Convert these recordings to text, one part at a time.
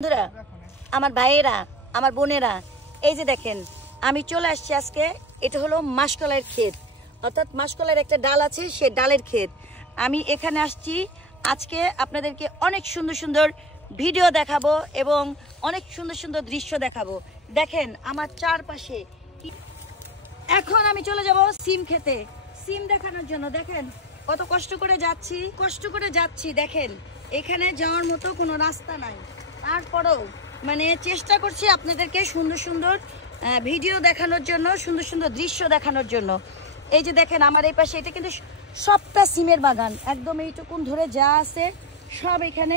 বন্ধুরা, আমার ভাইয়েরা, আমার বোনেরা, এই যে দেখেন আমি চলে আসছি আজকে। এটা হলো মাসকলাইয়ের ক্ষেত, অর্থাৎ মাসকলাইয়ের একটা ডাল আছে, সে ডালের ক্ষেত। আমি এখানে আসছি আজকে আপনাদেরকে অনেক সুন্দর সুন্দর ভিডিও দেখাবো এবং অনেক সুন্দর সুন্দর দৃশ্য দেখাবো। দেখেন আমার চারপাশে। এখন আমি চলে যাব সিম খেতে, সিম দেখানোর জন্য। দেখেন কত কষ্ট করে যাচ্ছি। দেখেন এখানে যাওয়ার মতো কোনো রাস্তা নাই, তারপরেও মানে চেষ্টা করছি আপনাদেরকে সুন্দর সুন্দর ভিডিও দেখানোর জন্য, সুন্দর সুন্দর দৃশ্য দেখানোর জন্য। এই যে দেখেন আমার এই পাশে, এটা কিন্তু সবটা সিমের বাগান, একদম এইটুকুন ধরে যা আছে সব এখানে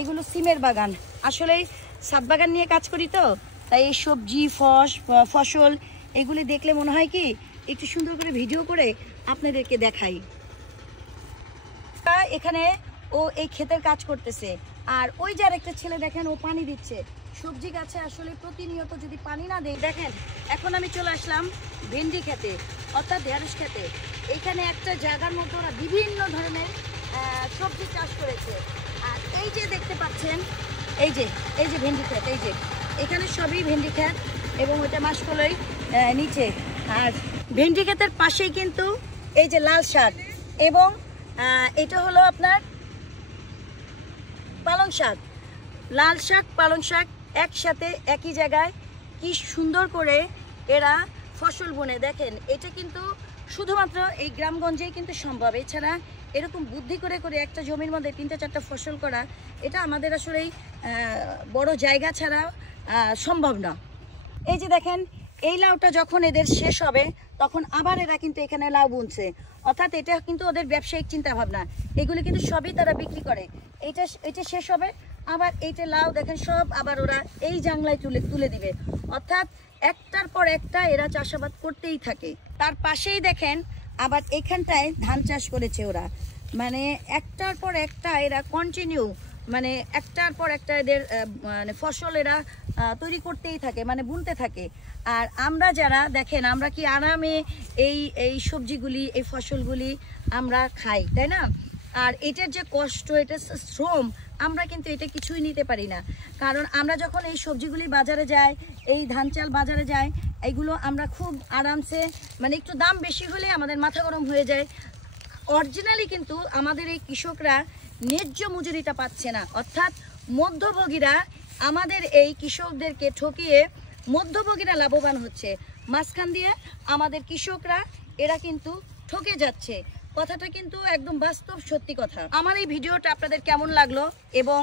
এগুলো সিমের বাগান। আসলেই ছাদ বাগান নিয়ে কাজ করি তো, তাই এই সবজি ফসল এগুলি দেখলে মনে হয় কি একটু সুন্দর করে ভিডিও করে আপনাদেরকে দেখাই। এখানে ও এই ক্ষেতের কাজ করতেছে, আর ওই যে আরেকটা ছেলে দেখেন ও পানি দিচ্ছে সবজি গাছে। আসলে প্রতিনিয়ত যদি পানি না দেয়, দেখেন এখন আমি চলে আসলাম ভেন্ডি খেতে, অর্থাৎ ঢেঁড়স খেতে। এইখানে একটা জায়গার মধ্যে ওরা বিভিন্ন ধরনের সবজি চাষ করেছে। আর এই যে দেখতে পাচ্ছেন এই যে ভেন্ডি ক্ষেত, এই যে এখানে সবই ভেন্ডি ক্ষেত এবং ওইটা মাসকলাই নিচে। আর ভেন্ডি ক্ষেতের পাশেই কিন্তু এই যে লাল শাক এবং এটা হলো আপনার পালং শাক। লাল শাক পালং শাক একসাথে একই জায়গায় কি সুন্দর করে এরা ফসল বুনে। দেখেন এটা কিন্তু শুধুমাত্র এই গ্রামগঞ্জেই কিন্তু সম্ভব, এছাড়া এরকম বুদ্ধি করে করে একটা জমির মধ্যে 3-4টা ফসল করা, এটা আমাদের আসলেই বড় জায়গা ছাড়া সম্ভব না। এই যে দেখেন এই লাউটা যখন এদের শেষ হবে তখন আবার এরা কিন্তু এখানে লাউ বুনছে, অর্থাৎ এটা কিন্তু ওদের ব্যবসায়িক চিন্তা ভাবনা। এগুলি কিন্তু সবই তারা বিক্রি করে। এইটা শেষ হবে, আবার এইটা লাউ দেখেন সব আবার ওরা এই জাংলায় তুলে দিবে, অর্থাৎ একটার পর একটা এরা চাষাবাদ করতেই থাকে। তার পাশেই দেখেন আবার এখানটায় ধান চাষ করেছে ওরা, মানে একটার পর একটা এরা কন্টিনিউ, মানে একটার পর একটা এদের মানে ফসল এরা তৈরি করতেই থাকে, মানে বুনতে থাকে। আর আমরা যারা দেখেন আমরা কি আরামে এই সবজিগুলি, এই ফসলগুলি আমরা খাই, তাই না? আর এটার যে কষ্ট, এটা শ্রম, আমরা কিন্তু এটা কিছুই নিতে পারি না। কারণ আমরা যখন এই সবজিগুলি বাজারে যাই, এই ধান চাল বাজারে যাই, এইগুলো আমরা খুব আরামসে, মানে একটু দাম বেশি হলে আমাদের মাথা গরম হয়ে যায়। অরিজিনালি কিন্তু আমাদের এই কৃষকরা ন্যায্য মজুরিটা পাচ্ছে না, অর্থাৎ মধ্যভোগীরা আমাদের এই কৃষকদেরকে ঠকিয়ে মধ্যভোগীরা লাভবান হচ্ছে, মাঝখান দিয়ে আমাদের কৃষকরা এরা কিন্তু ঠকে যাচ্ছে। কথাটা কিন্তু একদম বাস্তব সত্যি কথা। আমার এই ভিডিওটা আপনাদের কেমন লাগলো এবং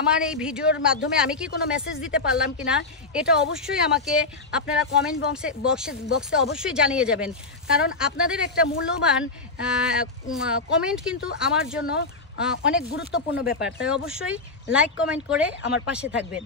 আমার এই ভিডিওর মাধ্যমে আমি কি কোনো মেসেজ দিতে পারলাম কিনা, এটা অবশ্যই আমাকে আপনারা কমেন্ট বক্সে অবশ্যই জানিয়ে যাবেন। কারণ আপনাদের একটা মূল্যবান কমেন্ট কিন্তু আমার জন্য অনেক গুরুত্বপূর্ণ ব্যাপার, তাই অবশ্যই লাইক কমেন্ট করে আমার পাশে থাকবেন।